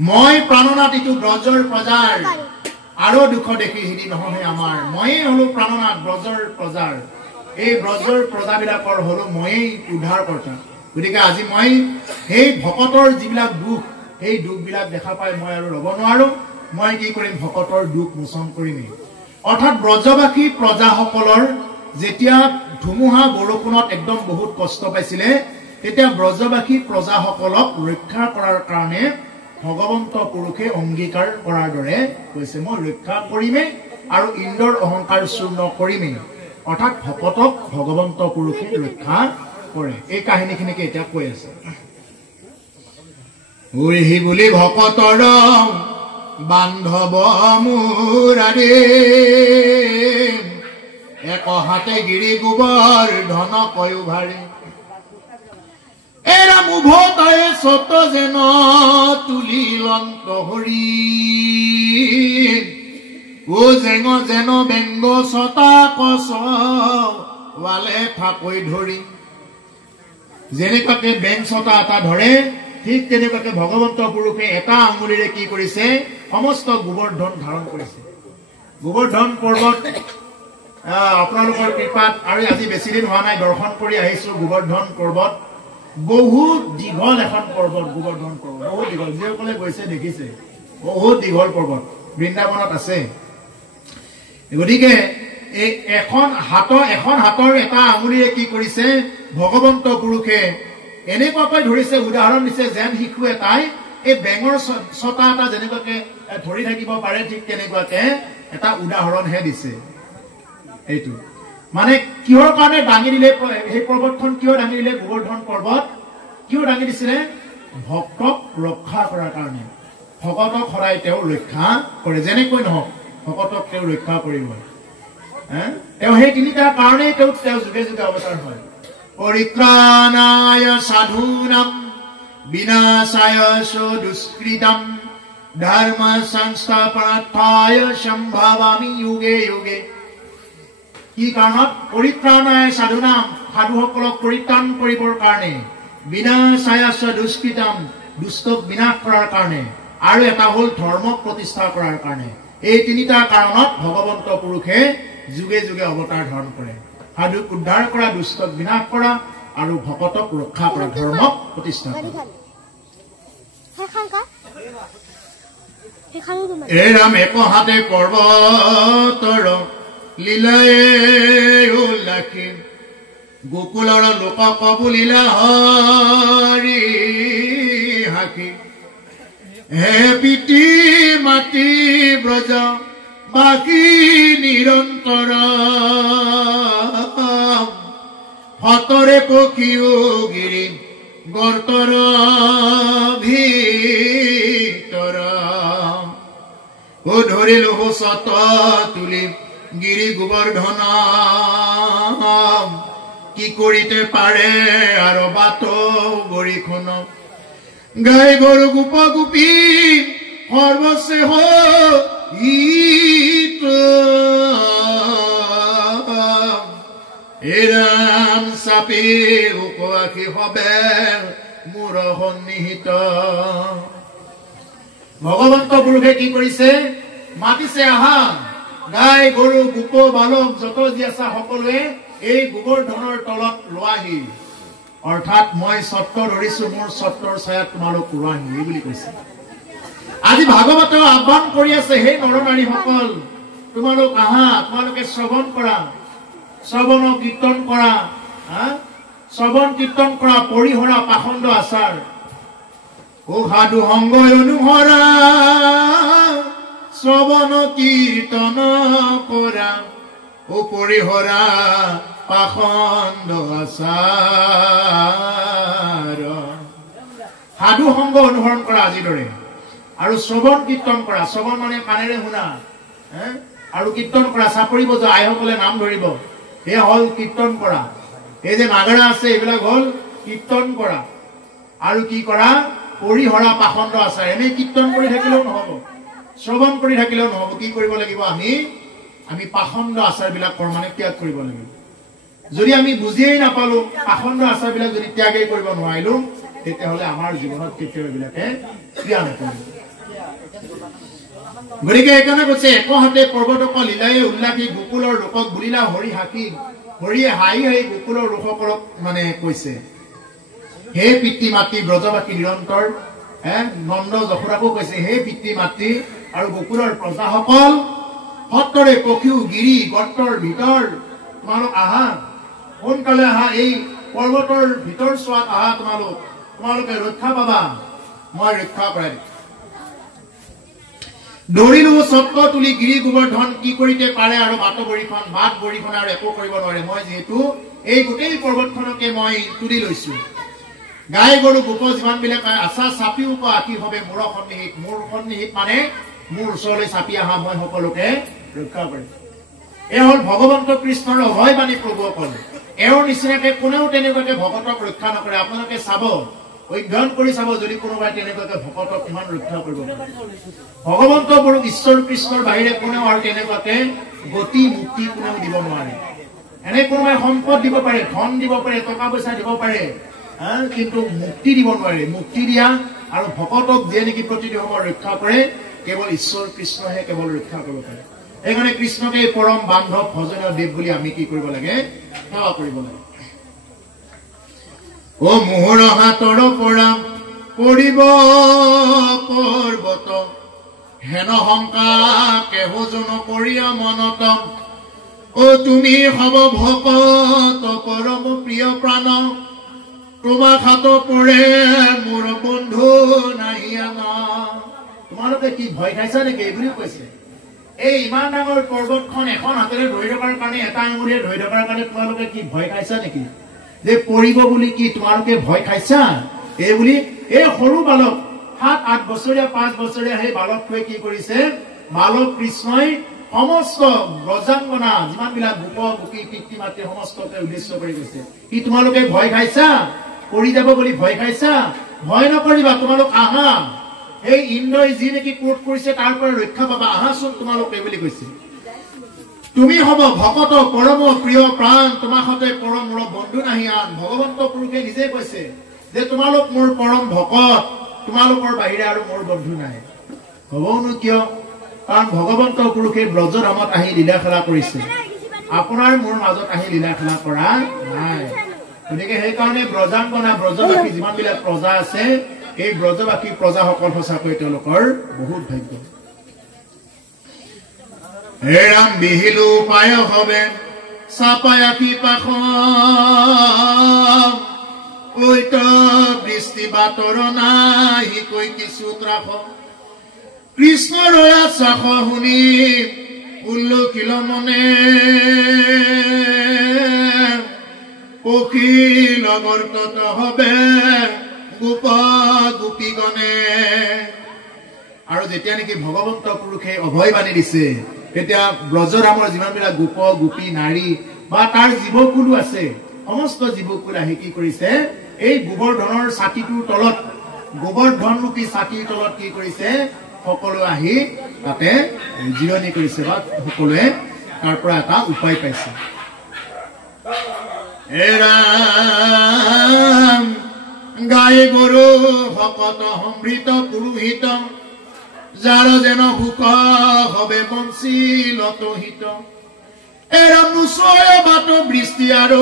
মই প্ৰাণনাথ ইটো ব্ৰজৰ প্ৰজাৰ আৰু দুখ দেখি হিদি নহয় আমাৰ ময়ে হলো প্ৰাণনাথ ব্ৰজৰ প্ৰজাৰ এই ব্ৰজৰ প্ৰজাবিলাকৰ হলো ময়েই উদ্ধাৰকৰ্তা গতিকে আজি মই সেই ভকতৰ যিবিলাক দুখ সেই দুখবিলাক দেখা পাই মই আৰু ৰব নোৱাৰো মই কি কৰিম ভকতৰ দুখ মোচন কৰিমেই অৰ্থাৎ ব্ৰজবাসী প্ৰজাসকলৰ যেতিয়া ধুমুহা বৰষুণত একদম বহুত কষ্ট পাইছিলে তেতিয়া ব্ৰজবাসী প্ৰজাসকলক ৰক্ষা কৰাৰ কাৰণে ভগৱন্ত পুৰুষে অংগীকাৰ কৰাৰ দৰে কৈছে মই ৰক্ষা কৰিমেই আৰু ইন্দ্ৰৰ অহংকাৰ চূৰ্ণ কৰিমেই অৰ্থাৎ ভকতক ভগৱন্ত পুৰুষে ৰক্ষা কৰে এই কাহিনীখিনিকে এতিয়া কৈ আছে উহি বুলি ভকতৰ বান্ধৱ মুৰাৰে এক হাতে গিৰি গোবৰ ধন কয়ু ভাৰে এৰা মুভতাই সত যেন তুলিলন্ত হৰি ও জেঙ যেন বেংগ ছটা কছ ৱালে থাকৈ ধৰি যেনেকুৱাকে বেং ছটা এটা ধৰে ঠিক তেনেকুৱাকে ভগৱন্ত পুৰুষে এটা আঙুলিৰে কি কৰিছে সমস্ত গোবৰ্ধন ধাৰণ কৰিছে গোবৰ্ধন পৰ্বত আপোনালোকৰ কৃপাত আৰু আজি বেছি দিন হোৱা নাই দৰ্শন কৰি আহিছো গোবৰ্ধন পৰ্বত বহুত দীঘল এখন পৰ্বত গোবৰ্ধন পৰ্বত বহুত দীঘল যিসকলে গৈছে দেখিছে বহুত দীঘল পৰ্বত বৃন্দাবনত আছে গতিকে এই এখন হাতৰ এটা আঙুলিৰে কি কৰিছে ভগৱন্ত পুৰুষে এনেকুৱাকৈ ধৰিছে উদাহৰণ দিছে যেন শিশু এটাই এই বেঙৰ ছটা এটা যেনেকুৱাকে ধৰি থাকিব পাৰে ঠিক তেনেকুৱাকে এটা উদাহৰণহে দিছে এইটো মানে কিহৰ কাৰণে দাঙি দিলে এই পৰ্বতখন কিয় দাঙি দিলে গোবৰ্ধন পৰ্বত কিয় দাঙি দিছিলে ভক্তক ৰক্ষা কৰাৰ কাৰণে ভকতক সদায় তেওঁ ৰক্ষা কৰে যেনেকৈ নহওক ভকতক তেওঁ ৰক্ষা কৰিব তেওঁ সেই তিনিটা কাৰণেই তেওঁ যুগে যুগে অৱতাৰ হয় পৰিত্ৰাণায় সাধুনাম বিনাশায় দুষ্কৃতম ধৰ্ম সংস্থাপনাৰ্থায় সম্ভৱামি যুগে যুগে কি কাৰণত পৰিত্ৰাণায় সাধুনাম সাধুসকলক পৰিত্ৰাণ কৰিবৰ কাৰণে বিনাশায় দুষ্কৃতম দুষ্টক বিনাশ কৰাৰ কাৰণে আৰু এটা হ'ল ধৰ্মক প্ৰতিষ্ঠা কৰাৰ কাৰণে এই তিনিটা কাৰণত ভগৱন্ত পুৰুষে যুগে যুগে অৱতাৰ ধাৰণ কৰে সাধুক উদ্ধাৰ কৰা দুষ্টক বিনাশ কৰা আৰু ভকতক ৰক্ষা কৰা ধৰ্মক প্ৰতিষ্ঠা কৰা এ ৰাম এক হাতে পৰ্বতৰ লীলায়ে উল্লাসী গোকুলৰ লোকক বুলিলা হৰি হাকি হে পিতৃ মাতৃ ব্ৰজ বাকী নিৰন্তৰ হতৰে পক্ষীও গিৰি গৰ্তৰ ভিতৰ ও ধৰিলো সত তুলি গিৰি গোবৰ্ধন কি কৰিতে পাৰে আৰু বাট গৰিখন গাই গৰু গোপ গোপী সৰ্বশেষ এৰাম চাপি উপবাসী হবে মোৰ সন্নিহিত ভগৱন্ত পুৰুষে কি কৰিছে মাতিছে আহা গাই গৰু গোপ বালক যত যি আছা সকলোৱে এই গোবৰ্ধনৰ তলত লোৱাহি অৰ্থাৎ মই ছত্ৰ ধৰিছো মোৰ ছত্ৰৰ ছায়াত তোমালোক ৰোৱাহি এই বুলি কৈছে আজি ভাগৱতে আহ্বান কৰি আছে হে নৰনাৰীসকল তোমালোক আহা তোমালোকে শ্ৰৱণ কৰা শ্ৰৱণ কীৰ্তন কৰা শ্ৰৱণ কীৰ্তন কৰা পৰিহৰা পাখণ্ড আচাৰ ও সাধু সংগ অনুহৰা শ্ৰৱণ কীৰ্তন কৰা ও পৰিহৰা পাখণ্ড আচাৰ সাধু সংগ অনুসৰণ কৰা আজিদৰে আৰু শ্ৰৱণ কীৰ্তন কৰা শ্ৰৱণ মানে কাণেৰে শুনা আৰু কীৰ্তন কৰা চাপৰি বজোৱা আইসকলে নাম ধৰিব এই হল কীৰ্তন কৰা এই যে নাগাৰা আছে এইবিলাক হল কীৰ্তন কৰা আৰু কি কৰা পৰিহৰা পাখণ্ড আচাৰ এনেই কীৰ্তন কৰি থাকিলেও নহব শ্ৰৱণ কৰি থাকিলেও নহব কি কৰিব লাগিব আমি পাখণ্ড আচাৰ বিলাক মানে ত্যাগ কৰিব লাগিব যদি আমি বুজিয়েই নাপালো পাখণ্ড আচাৰ বিলাক যদি ত্যাগেই কৰিব নোৱাৰিলো তেতিয়াহ'লে আমাৰ জীৱনত কেতিয়াও এইবিলাকে ক্ৰিয়া নকৰিব গতিকে এইকাৰণে কৈছে এক হাতে পৰ্বতক লীলায়ে উল্লাসী গোকুলৰ লোকক বুলিলা হৰি হাকি হৰিয়ে হাঁহি হাঁহি গোকুলৰ লোকসকলক মানে কৈছে হে পিতৃ মাতৃ ব্ৰজবাসী নিৰন্তৰ নন্দ যশোদাকো কৈছে হে পিতৃ মাতৃ আৰু গোকুলৰ প্ৰজাসকল সত্তৰে পক্ষীও গিৰি গৰ্তৰ ভিতৰ তোমালোক আহা সোনকালে আহা এই পৰ্বতৰ ভিতৰ চোৱাত আহা তোমালোকে ৰক্ষা পাবা মই ৰক্ষা কৰাই দৌৰিলো ছত্ৰ তুলি গিৰি গোবৰ্ধন কি কৰিতে পাৰে আৰু বাট বৰিখন আৰু একো কৰিব নোৱাৰে মই যিহেতু এই গোটেই পৰ্বতখনকে মই তুলি লৈছো গাই গৰু গোপ যিমান বিলাক আশা চাপিও আঁকি হবে মোৰ সন্নিহিত মানে মোৰ ওচৰলৈ চাপি অহা মই সকলোকে ৰক্ষা কৰিম। এই হল ভগৱন্ত কৃষ্ণৰ অভয়বাণী প্ৰভুসকল। এওঁৰ নিচিনাকে কোনেও তেনেকুৱাকে ভকতক ৰক্ষা নকৰে। আপোনালোকে চাব, অধ্যয়ন কৰি চাব, যদি কোনোবাই তেনেকুৱাকে ভকতক ইমান ৰক্ষা কৰিব পাৰে। ভগৱন্ত পুৰুষ ঈশ্বৰ কৃষ্ণৰ বাহিৰে কোনেও আৰু তেনেকুৱাকে গতি মুক্তি কোনেও দিব নোৱাৰে। এনে কোনোবাই সম্পদ দিব পাৰে, ধন দিব পাৰে, টকা পইচা দিব পাৰে, কিন্তু মুক্তি দিব নোৱাৰে। মুক্তি দিয়া আৰু ভকতক যিয়ে নেকি প্ৰতিটো সময় ৰক্ষা কৰে কেৱল ঈশ্বৰ কৃষ্ণহে কেৱল ৰক্ষা কৰিব পাৰে। সেইকাৰণে কৃষ্ণকে পৰম বান্ধৱ ভজনীয় দেৱ বুলি আমি কি কৰিব লাগে? সেৱা কৰিব লাগে। ও মোহৰ হাতৰ পৰা পৰিব পৰ্বত, হেন শংকা কেহজন কৰিয়া মনত। ও তুমি হব ভকত পৰম প্ৰিয় প্ৰাণ, তোমাক হাত পৰে মোৰ বন্ধু নাহিয়ানা। তোমালোকে কি ভয় খাইছা নেকি? এইবুলিও কৈছে। এই ইমান ডাঙৰ পৰ্বতখন এখন হাতেৰে ধৰি থকাৰ কাৰণে, এটা আঙুলিৰে ধৰি থকাৰ কাৰণে তোমালোকে কি ভয় খাইছা নেকি? যে পৰিব বুলি কি তোমালোকে ভয় খাইছা? এই বুলি এই সৰু বালক 7-8 বছৰীয়া 5 বছৰীয়া সেই বালকটোৱে কি কৰিছে? বালক কৃষ্ণই সমস্ত ব্ৰজাংগনা যিমান বিলাক গোপ গোপী পিতৃ মাতৃ সমস্তকে উদ্দেশ্য কৰি গৈছে, কি তোমালোকে ভয় খাইছা? পৰি যাব বুলি ভয় খাইছা? ভয় নকৰিবা, তোমালোক আহা। এই ইন্দ্ৰই যি নেকি ক্ৰোধ কৰিছে তাৰ পৰা ৰক্ষা পাবা, আহাচোন তোমালোকে বুলি কৈছে। তুমি হব ভকত পৰম প্ৰিয় প্ৰাণ, তোমাৰ সতে পৰম মোৰ বন্ধু নাহি আন। ভগৱন্ত পুৰুষে নিজে কৈছে যে তোমালোক মোৰ পৰম ভকত, তোমালোকৰ বাহিৰে আৰু মোৰ বন্ধু নাই। হবনো কিয়? কাৰণ ভগৱন্ত পুৰুষে ব্ৰজধামত আহি লীলা খেলা কৰিছে, আপোনাৰ মোৰ মাজত আহি লীলা খেলা কৰা নাই। গতিকে সেইকাৰণে ব্ৰজাংগনা ব্ৰজবাসী যিমান বিলাক প্ৰজা আছে, এই ব্ৰজবাসী প্ৰজাসকল সঁচাকৈ তেওঁলোকৰ বহুত ভাগ্য। হে ৰাম বিহিলো পায় হবে চাপায়াকি পাখ, ঐত বৃষ্টি বাতৰ নাই কৈ কিছু ত্ৰাস। কৃষ্ণৰ চাখ শুনি উল্লকিল মনে, পক্ষী লগৰ্তত হবে গোপ গোপীগণে। আৰু যেতিয়া নেকি ভগৱন্ত পুৰুষে অভয়বাণী দিছে, তেতিয়া ব্ৰজধামৰ যিমান বিলাক গোপ গোপী নাৰী বা তাৰ জীৱকুলো আছে, সমস্ত জীৱকুল আহি কি কৰিছে? এই গোবৰ্ধনৰ ছাতিটোৰ তলত, গোবৰ্ধনৰূপী ছাতিৰ তলত কি কৰিছে? সকলো আহি তাতে জিৰণি কৰিছে, বা সকলোৱে তাৰ পৰা এটা উপায় পাইছে। গাই গৰু ভকত সমৃত পুৰোহিত, যাৰ যেন সুখ হবে বঞ্চিলত হিত। এৰাম নোচয় বাট বৃষ্টি আৰু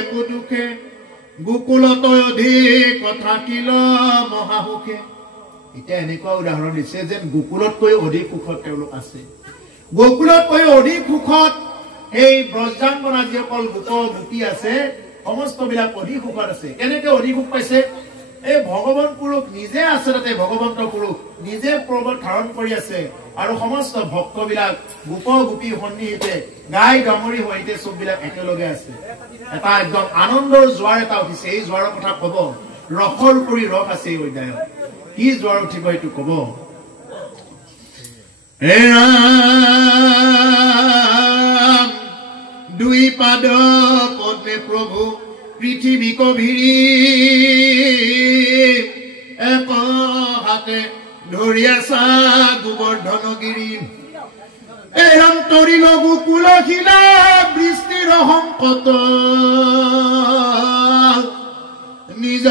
একো দুখে, গোকুলত অধিক থাকিল মহাসুখে। এতিয়া এনেকুৱা উদাহৰণ দিছে যেন গোকুলতকৈ অধিক সুখত তেওঁলোক আছে। গোকুলতকৈ অধিক সুখত এই ব্ৰজাংগনা যিসকল গোপ গোপী আছে, সমস্ত বিলাক অধিক সুখত আছে। কেনেকে অধিক সুখ পাইছে? এই ভগৱান পুৰুষ নিজে আছে, তাতে ভগৱন্ত পুৰুষ নিজে পৰ্বত ধাৰণ কৰি আছে, আৰু সমস্ত ভক্ত বিলাক গোপ গোপী সন্নিহিতে গাই গামৰি সৈতে চব বিলাক একেলগে আছে। এটা একদম আনন্দৰ জোৱাৰ এটা উঠিছে। এই জোৱাৰৰ কথা কব, ৰসৰ কৰি ৰস আছে এই অধ্যায়ত। কি জোৱাৰ উঠিব এইটো কব। দুই পাদ পদ্মে প্ৰভু পৃথিৱী কভিৰি, এক হাতে ধৰি আছা গোবৰ্ধনগিৰি। এৰাম তৰিল গোকুল শিলা বৃষ্টিৰ সংকট, নিজ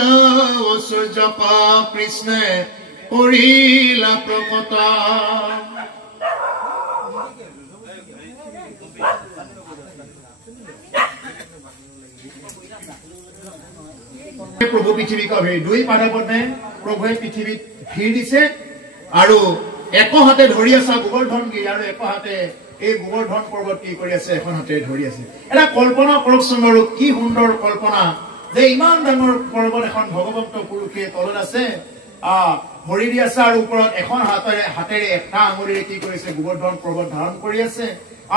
ঐশ্বৰ্য কৃষ্ণে কৰিলা প্ৰকট। প্ৰভু পৃথিৱীক দুই পাদপদে প্ৰভুৱে পৃথিৱীত ভিৰ দিছে, আৰু এক হাতে ধৰি আছে গোবৰ্ধন গিৰি, আৰু এক হাতে এই গোবৰ্ধন পৰ্বত কি কৰি আছে? এখন হাতে ধৰি আছে। এটা কল্পনা কৰকচোন বাৰু, কি সুন্দৰ কল্পনা যে ইমান ডাঙৰ পৰ্বত এখন ভগৱন্ত পুৰুষে তলত আছে, ভৰি দি আছে, আৰু ওপৰত এখন হাতেৰে এটা আঙুলিৰে কি কৰিছে? গোবৰ্ধন পৰ্বত ধাৰণ কৰি আছে।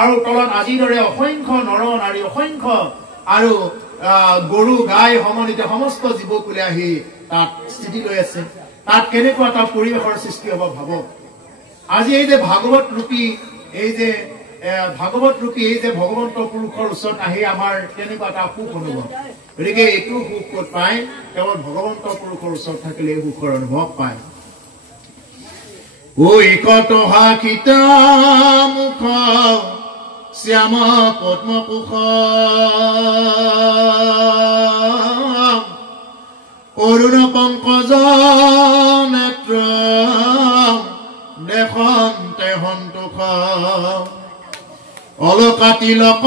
আৰু তলত আজিৰ দৰে অসংখ্য নৰ নাৰী, অসংখ্য আৰু গৰু গাই সমন্বিত সমস্ত জীৱকুলে আহি তাত স্থিতি লৈ আছে তাত কেনেকুৱা এটা পৰিৱেশৰ সৃষ্টি হ'ব ভাবক আজি এই যে ভাগৱত ৰূপী এই যে ভগৱন্ত পুৰুষৰ ওচৰত আহি আমাৰ কেনেকুৱা এটা সুখ অনুভৱ গতিকে এইটো সুখ ক'ত পায় কেৱল ভগৱন্ত পুৰুষৰ ওচৰত থাকিলে এই সুখৰ অনুভৱ পায় ঐ কত হাকিতা মুখ শ্যাম পদ্মকুশ অৰুণ পংকজ নেত্ৰ দেখন্তে সন্তোষ অলকাতিলক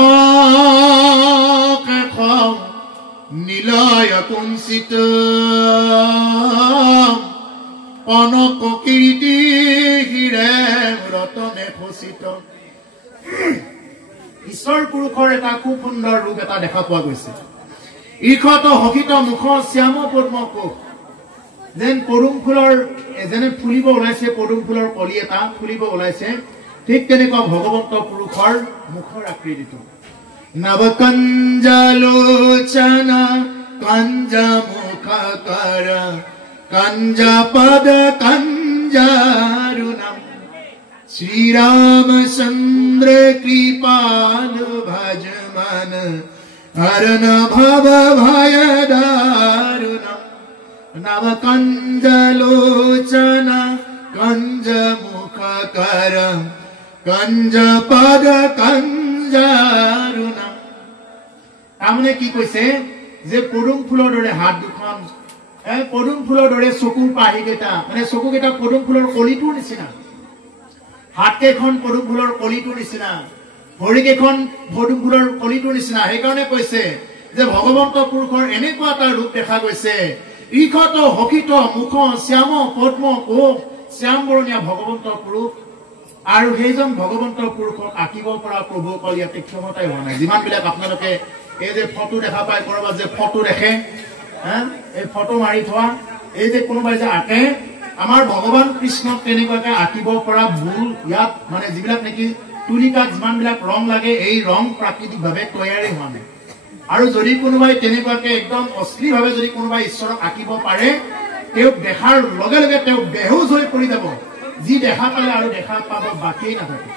কেশ নীলয় কুঞ্চিত কনক কীৰ্তি হীৰে ৰতনে খচিত ঈশ্বৰ পুৰুষৰ এটা খুব সুন্দৰ ৰূপ এটা দেখা পোৱা গৈছে ঈশত হকিত মুখ শ্যাম পদ্মকুশ যেন পদুম ফুলৰ যেনে ফুলিব ওলাইছে পদুম ফুলৰ কলি এটা ফুলিব ওলাইছে ঠিক তেনেকুৱা ভগৱন্ত পুৰুষৰ মুখৰ আকৃতিটো নৱকঞ্জলোচনা কঞ্জ মুখকৰ কঞ্জ পদ কঞ্জাৰুণম শ্ৰীৰামচন্দ্ৰ কৃপালু ভজ মন হৰণ ভৱ ভয় দাৰুণম নৱকঞ্জলোচনা কঞ্জ মুখকৰ কঞ্জ পদ কঞ্জাৰুণম তাৰমানে কি কৈছে যে পদুম ফুলৰ দৰে হাত দুখন পদুম ফুলৰ দৰে চকুৰ পাহিকেইটা মানে চকুকেইটা পদুম ফুলৰ কলিটোৰ নিচিনা হাতকেইখন পদুম ফুলৰ কলিটোৰ নিচিনা ভৰিকেইখন পদুম ফুলৰ কলিটোৰ নিচিনা সেইকাৰণে কৈছে যে ভগৱন্ত পুৰুষৰ এনেকুৱা এটা ৰূপ দেখা গৈছে ঈশত হকিত মুখ শ্যাম পদ্ম কোশ শ্যাম বৰণীয়া ভগৱন্ত পুৰুষ আৰু সেইজন ভগৱন্ত পুৰুষক আঁকিব পৰা প্ৰভুসকল ইয়াতে ক্ষমতাই হোৱা নাই যিমানবিলাক আপোনালোকে এই যে ফটো দেখা পায় কৰবাত যে ফটো দেখে এই ফটো মাৰি থোৱা এই যে কোনোবাই যে আঁকে আমাৰ ভগৱান কৃষ্ণক তেনেকুৱাকে আঁকিব পৰা ভুল ইয়াত মানে যিবিলাক নেকি তুলিকাত যিমানবিলাক ৰং লাগে এই ৰং প্ৰাকৃতিকভাৱে তৈয়াৰী হোৱা নাই আৰু যদি কোনোবাই তেনেকুৱাকে একদম অশ্লীলভাৱে যদি কোনোবাই ঈশ্বৰক আঁকিব পাৰে তেওঁক দেখাৰ লগে লগে তেওঁ বেহুচ হৈ পৰি যাব যি দেখা পালে আৰু দেখা পাব বাকী নাথাকে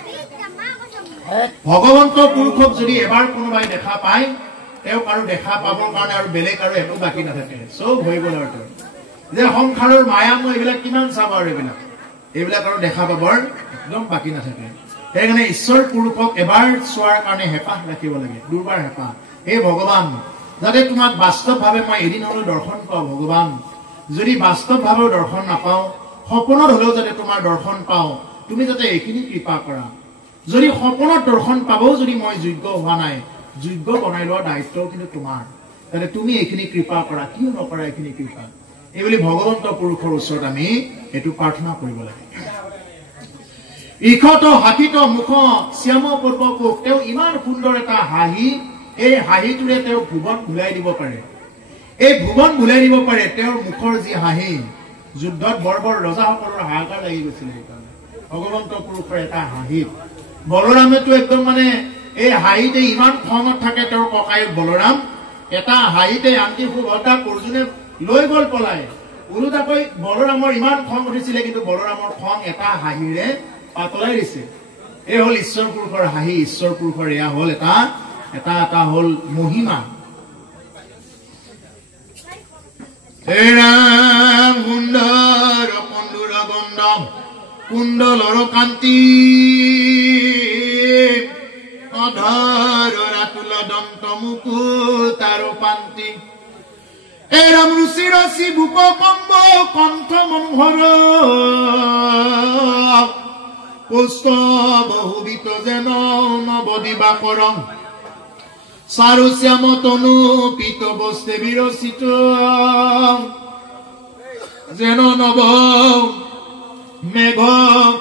ভগৱন্ত পুৰুষক যদি এবাৰ কোনোবাই দেখা পায় তেওঁক আৰু দেখা পাবৰ কাৰণে আৰু বেলেগ আৰু একো বাকী নাথাকে চব হৈ গ'ল আৰু যে সংসাৰৰ মায়া মই এইবিলাক কিমান চাব আৰু এইবিলাক আৰু দেখা পাবৰ একদম বাকী নাথাকে সেইকাৰণে ঈশ্বৰ পুৰুষক এবাৰ চোৱাৰ কাৰণে হেঁপাহ ৰাখিব লাগে দুবাৰ হেঁপাহ হে ভগৱান যাতে তোমাক বাস্তৱভাৱে মই এদিন হলেও দৰ্শন পাওঁ ভগৱান যদি বাস্তৱভাৱে দৰ্শন নাপাওঁ সপোনত হলেও যাতে তোমাৰ দৰ্শন পাওঁ তুমি যাতে এইখিনি কৃপা কৰা যদি সপোনত দৰ্শন পাবও যদি মই যোগ্য হোৱা নাই যোগ্য বনাই লোৱাৰ দায়িত্ব কিন্তু তোমাৰ যাতে তুমি এইখিনি কৃপা কৰা কিয় নকৰা এইখিনি কৃপা এইবুলি ভগৱন্ত পুৰুষৰ ওচৰত আমি এইটো প্ৰাৰ্থনা কৰিব লাগে ঈশত হাকিত মুখ শ্যাম পদ্মকুশ তেওঁ ইমান সুন্দৰ এটা হাঁহি এই হাঁহিটোৰে তেওঁ ভুৱন ভুলাই দিব পাৰে এই ভুৱন ভুলাই দিব পাৰে তেওঁৰ মুখৰ যি হাঁহি যুদ্ধত বৰ বৰ ৰজাসকলৰ হাহাকাৰ লাগি গৈছিল সেইকাৰণে ভগৱন্ত পুৰুষৰ এটা হাঁহিত বলৰামেতো একদম মানে এই হাঁহিতে ইমান খঙত থাকে তেওঁৰ ককায়েক বলৰাম এটা হাঁহিতে আনকি সুভদ্ৰাক অৰ্জুনে লৈ গ'ল পলাই ওলোটাকৈ বলৰামৰ ইমান খং উঠিছিলে কিন্তু বলৰামৰ খং এটা হাঁহিৰে পাতলাই দিছে এই হল ঈশ্বৰ পুৰুষৰ হাঁহি ঈশ্বৰ পুৰুষৰ এয়া হল এটা হল মহিমা সুন্দৰ কন্দুৰ গন্ধম কুণ্ডলৰ কান্তি অধৰ ৰাতুল দন্ত মুকুতাৰ পান্তি এৰাম ৰুচি ৰচি বুক কম্ব কণ্ঠ মনোহৰ পুষ্ট বহুবিত যেন নবদিবা কৰম চাৰু শ্যাম তনু পিত বস্তে বিৰচিত যেন নব মেঘ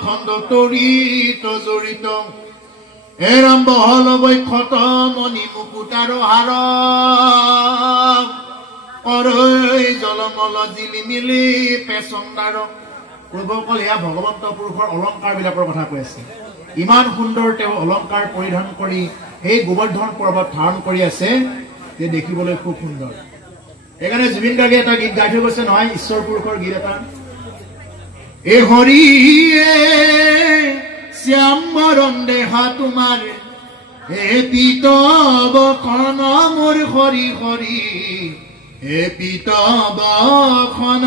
খণ্ড তৰিত জড়িত এৰাম বহল বৈক্ষত মণি মুকুতাৰ হাৰ কৰৈ জলমল জিলিমিলি পেচন্দাৰ প্ৰভুসকল এয়া ভগৱন্ত পুৰুষৰ অলংকাৰ বিলাকৰ কথা কৈ আছে ইমান সুন্দৰ তেওঁ অলংকাৰ পৰিধান কৰি এই গোবৰ্ধন পৰ্বত ধাৰণ কৰি আছে যে দেখিবলৈ খুব সুন্দৰ এখানে জুবিন গাৰ্গে এটা গীত গাই থৈ গৈছে নহয় ঈশ্বৰ পুৰুষৰ গীত এটা এ হৰিয়ে শ্যাম বৰণ দেহা তোমাৰ হে পিতব খন মোৰ হৰি হৰি হে পিতব খন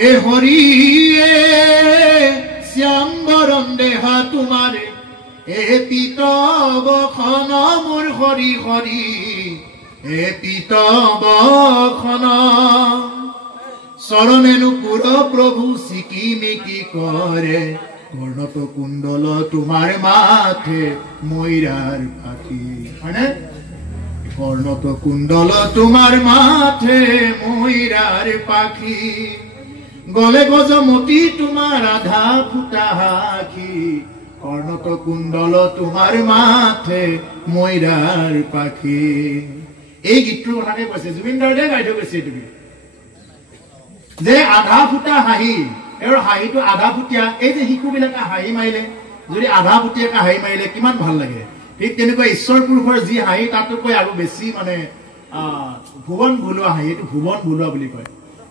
এ হৰিয়ে শ্যাম বৰণ দেহা তোমাৰ হে পিতব খন মোৰ হৰি হৰি হে পিতব খন চৰণেনো পুৰ প্ৰভু চিকিমিকি কৰে কৰ্ণত কুণ্ডল তোমাৰ মাথে ময়ৰাৰ পাখি হয়নে কৰ্ণত কুণ্ডল তোমাৰ মাথে ময়ৰাৰ পাখি গলে গজমতি তোমাৰ আধা ফুটা হাখি কৰ্ণত কুণ্ডল তোমাৰ মাথে ময়ৰাৰ পাখি এই গীতটোৰ কথাকে কৈছে জুবিন গাৰ্গে গাই থৈ গৈছে এইটো যে আধা ফুটা হাঁহি এওঁৰ হাঁহিটো আধা ফুটীয়া এই যে শিশুবিলাকে হাঁহি মাৰিলে যদি আধা ফুটীয়াকে হাঁহি মাৰিলে কিমান ভাল লাগে ঠিক তেনেকুৱা ঈশ্বৰ পুৰুষৰ যি হাঁহি তাতকৈ আৰু বেছি মানে ভুৱন ভুলোৱা হাঁহি এইটো ভুৱন ভুলোৱা বুলি কয়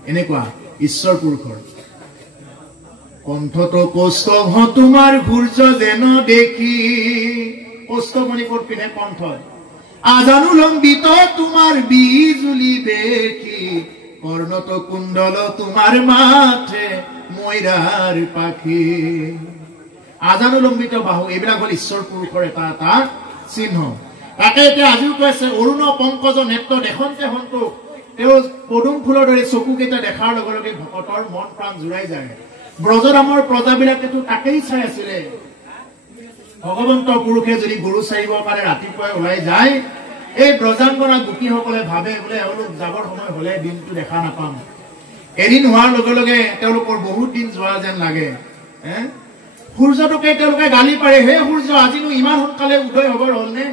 এনেকুৱা ঈশ্বৰ পুৰুষৰ কণ্ঠত কৌস্তভ তোমাৰ সূৰ্য যেন দেখি কৌস্তভনি ক'ত পিনে কণ্ঠত আজানুলম্বিত তোমাৰ বিজুলি দেখি কৰ্ণত কুণ্ডল তোমাৰ মাথে ময়ৰাৰ পাখি আজানুলম্বিত বাহু এইবিলাক হল ঈশ্বৰ পুৰুষৰ এটা এটা চিহ্ন তাকে এতিয়া আজিও কৈছে অৰুণ পংকজ নেত্ৰ দেখন্তে সন্তোষ তেওঁ পদুম ফুলৰ দৰে চকুকেইটা দেখাৰ লগে লগে ভকতৰ মন প্ৰাণ জুৰাই যায় ব্ৰজৰামৰ প্ৰজাবিলাকেতো তাকেই চাই আছিলে ভগৱন্ত পুৰুষে যদি গৰু চাৰিবৰ কাৰণে ৰাতিপুৱাই ওলাই যায় এই ব্ৰজাংগনা গোপীসকলে ভাবে বোলে এওঁলোক যাবৰ সময় হলে দিনটো দেখা নাপাম এদিন হোৱাৰ লগে লগে তেওঁলোকৰ বহুত দিন যোৱা যেন লাগে সূৰ্যটোকে তেওঁলোকে গালি পাৰে হে সূৰ্য আজিনো ইমান সোনকালে উদয় হবৰ হলনে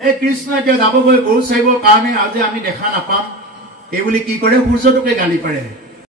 এই কৃষ্ণ এতিয়া যাবগৈ গৰু চাৰিবৰ কাৰণে আজি আমি দেখা নাপাম এই বুলি কি কৰে সূৰ্যটোকে গালি পাৰে